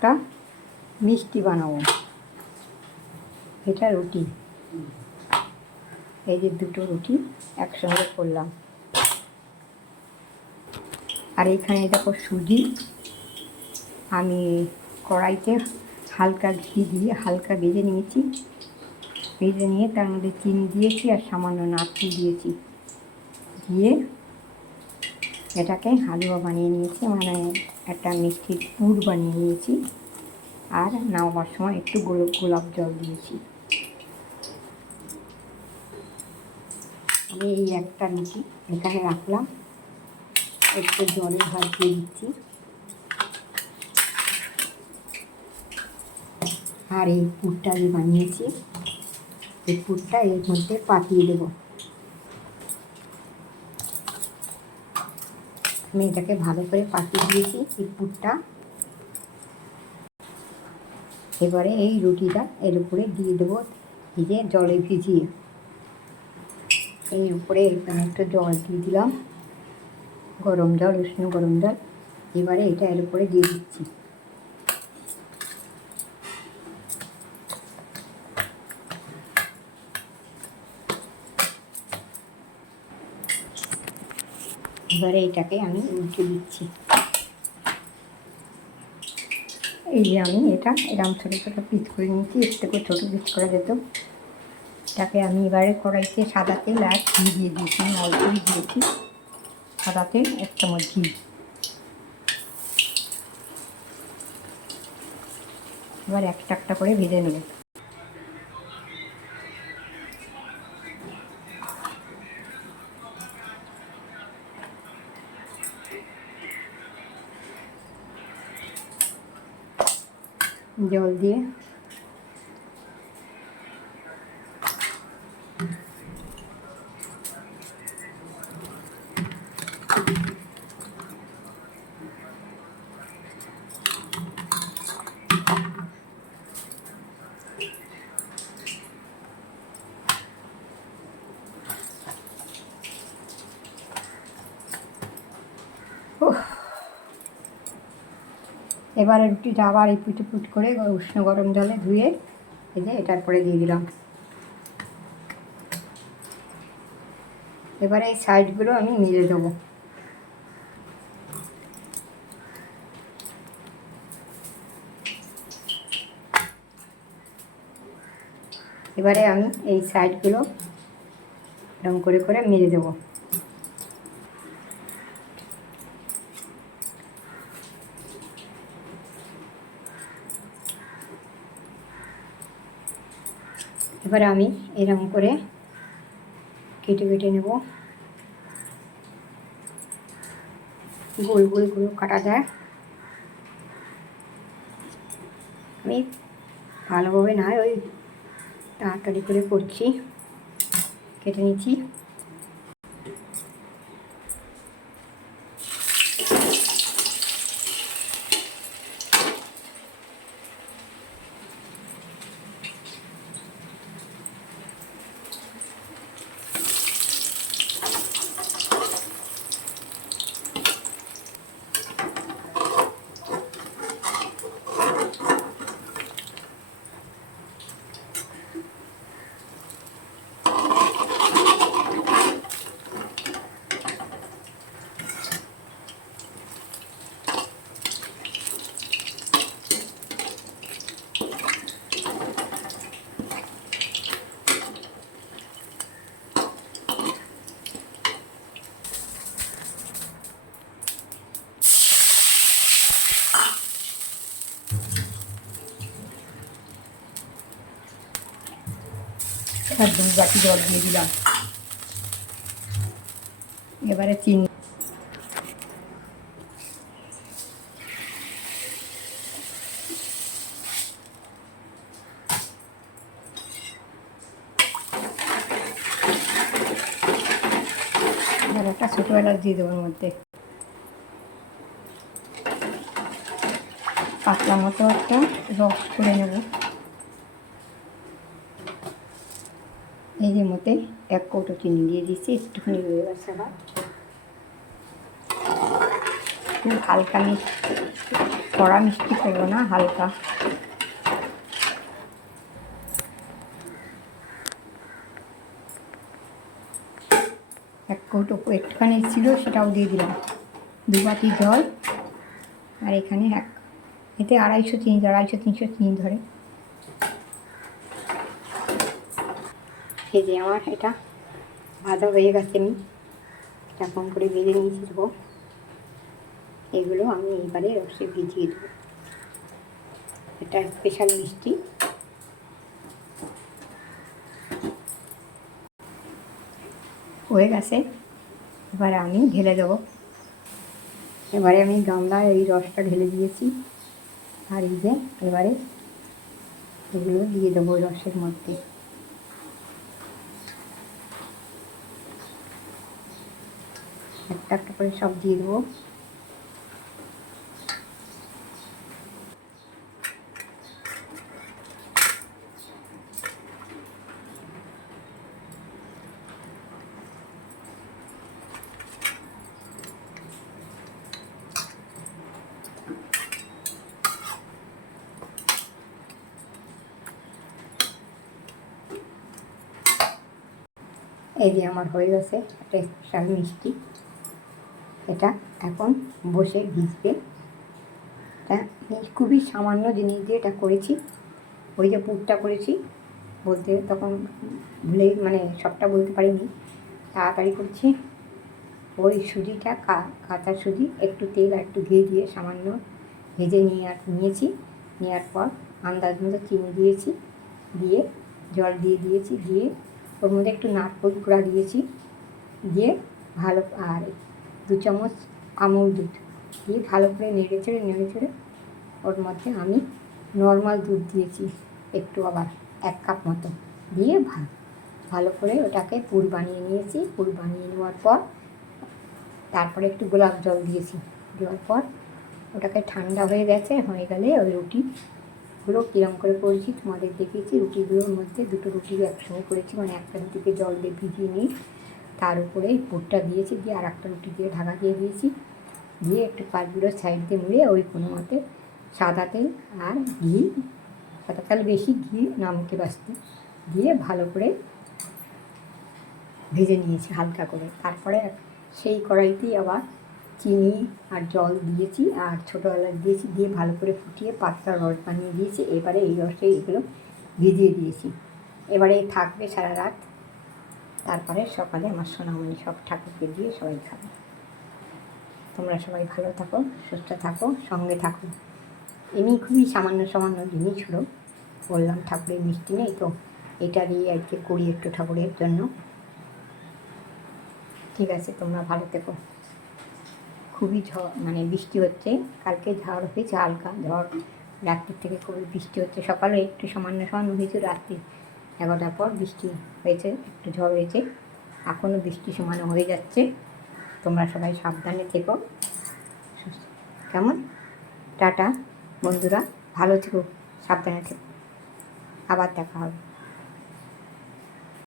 একটা মিষ্টি বানাবো। এটা রুটি। এই যে দুটো রুটি একসঙ্গে করলাম। আর এখানে দেখো সুজি। আমি কড়াইতে হালকা ঘি দিয়ে হালকা ভেজে নিয়েছি। ভেজে নিয়ে তার মধ্যে চিনি দিয়েছি আর সামান্য নারকেল দিয়েছি। দিয়ে এটাকে হালুয়া বানিয়ে নিয়েছি। মানে একটা মিষ্টির পুর বানিয়ে নিয়েছি। আর নামাবার সময় একটু গোলাপ গোলাপ জল দিয়েছি। আমি এই একটা রুটি এখানে রাখলাম। একটু জলে ভাত দিয়ে দিচ্ছি। আর এই পুরটা যে বানিয়েছি, এই পুরটা এর মধ্যে পাতিয়ে দেবো। আমি এটাকে ভালো করে পাকিয়ে দিয়েছি, এই পুরটা। এবারে এই রুটিটা এর উপরে দিয়ে দেবো ভিজে জলে ভিজিয়ে। এই উপরে এখানে একটু জল দিয়ে দিলাম, গরম জল, উষ্ণ গরম জল। এবারে এটা এর উপরে দিয়ে দিচ্ছি। এবারে এটাকে আমি উল্টে দিচ্ছি। এই যে আমি এটা এরকম ছোটো ছোটো পিস করে নিয়েছি এর থেকেও ছোটো পিস করা যেত। এটাকে আমি এবারে কড়াইতে সাদা তেল আর ঘি দিয়ে দিয়েছি অল্পই দিয়েছি। সাদা তেল, এক চামচ ঘি। এবার একটা একটা করে ভেজে নেব। জল দিয়ে এবারে রুটিটা আবার এই পুটে পুট করে উষ্ণ গরম জলে ধুয়ে এই যে এটার পরে দিয়ে দিলাম। এবারে এই সাইডগুলো আমি মেলে দেবো। এবারে আমি এই সাইডগুলো এরকম করে করে মেলে দেবো। এবারে আমি এরকম করে কেটে কেটে নেব। গোল গোল, গুলো কাটা যায়। আমি ভালোভাবে না, ওই তাড়াতাড়ি করে করছি, কেটে নিচ্ছি। আর দুই বাটি জল দিয়ে দিলাম এবারে চিনি এবার একটা ছোটো এলাচ দিয়ে দেবো ওর মধ্যে পাতলা মতো একটা রস করে নেব এই যে মতে এক কৌটো চিনি দিয়ে দিচ্ছি একটুখানি রয়ে আবার খুব হালকা মিষ্টি, কড়া মিষ্টি করব না, হালকা। এক কৌটো একটুখানি ছিল, সেটাও দিয়ে দিলাম। দু বাটি জল, আর এখানে এক, এতে আড়াইশো চিনি, আড়াইশো তিনশো চিনি ধরে। এই যে আমার, এটা ভাজা হয়ে গেছে আমি কেমন করে ভেজে নিয়েছি দেবো এগুলো আমি এইবারে রসে ভিজিয়ে দেবো। এটা স্পেশাল মিষ্টি। হয়ে গেছে। এবারে আমি ঢেলে দেবো। এবারে আমি গামলায় এই রসটা ঢেলে দিয়েছি। আর এই যে এবারে এগুলো দিয়ে দেবো রসের মধ্যে। একটা একটা করে সব দিয়ে দেবো। এই যে আমার হয়ে গেছে একটা স্পেশাল মিষ্টি। এটা এখন বসে ভিজবে। এটা খুবই সামান্য জিনিস দিয়ে এটা করেছি। ওই যে পুরটা করেছি, বলতে তখন ভুলে মানে সবটা বলতে পারিনি। তাড়াতাড়ি করছি। ওই সুজিটা কাঁচা সুজি, একটু তেল আর একটু ঘি দিয়ে সামান্য ভেজে নিয়ে আর নিয়েছি। নেওয়ার পর আন্দাজ মতো চিনি দিয়েছি, দিয়ে জল দিয়ে দিয়েছি, দিয়ে ওর মধ্যে একটু নারকোল গুঁড়া দিয়েছি, দিয়ে ভালো আর দু চামচ আমুল দুধ। দিয়ে ভালো করে নেড়ে চেড়ে নেড়ে চেড়ে ওর মধ্যে আমি নর্মাল দুধ দিয়েছি একটু আবার, এক কাপ মতো। দিয়ে ভা- ভালো করে ওটাকে পুর বানিয়ে নিয়েছি। পুর বানিয়ে নেওয়ার পর তারপরে একটু গোলাপ জল দিয়েছি। দেওয়ার পর ওটাকে ঠান্ডা হয়ে গেছে, হয়ে গেলে ওই রুটিগুলো কীরম করে করেছি তোমাদের দেখিয়েছি। রুটিগুলোর মধ্যে দুটো রুটি একসঙ্গে করেছি মানে একটা রুটিকে জল দিয়ে ভিজিয়ে নিই। তার উপরে এই পুরটা দিয়েছি, দিয়ে আর একটা রুটি দিয়ে ঢাকা দিয়ে দিয়েছি। দিয়ে একটু কাজগুলো সাইড দিয়ে মুড়ে ওই কোনো মতে সাদা তেল আর ঘি, সাদা তেল বেশি, ঘি নামকে বাঁচতে। দিয়ে ভালো করে ভেজে নিয়েছি হালকা করে। তারপরে সেই কড়াইতেই আবার চিনি আর জল দিয়েছি আর ছোটো এলাচ দিয়েছি, দিয়ে ভালো করে ফুটিয়ে পাতলা রস বানিয়ে দিয়েছি। এবারে এই রসে এগুলো ভিজিয়ে দিয়েছি। এবারে থাকবে সারা রাত তারপরে সকালে আমার সোনামণি সব ঠাকুরকে দিয়ে সবাই খাবে। তোমরা সবাই ভালো থাকো, সুস্থ থাকো, সঙ্গে থাকো। এমনি খুবই সামান্য সামান্য জিনিস হলো, বললাম ঠাকুরের মিষ্টি নেই তো, এটা দিয়ে আজকে করি একটু ঠাকুরের জন্য। ঠিক আছে, তোমরা ভালো থেকো। খুবই ঝড় মানে বৃষ্টি হচ্ছে, কালকে ঝড় হয়েছে হালকা, ঝড় রাত্রির থেকে খুবই বৃষ্টি হচ্ছে। সকালে একটু সামান্য সামান্য হয়েছে, রাত্রি এগারোটার পর বৃষ্টি হয়েছে, একটু ঝড় হয়েছে। এখনও বৃষ্টি সমানে হয়ে যাচ্ছে। তোমরা সবাই সাবধানে থেকো। কেমন? টাটা, বন্ধুরা। ভালো থেকো, সাবধানে থেকো। আবার দেখা হবে।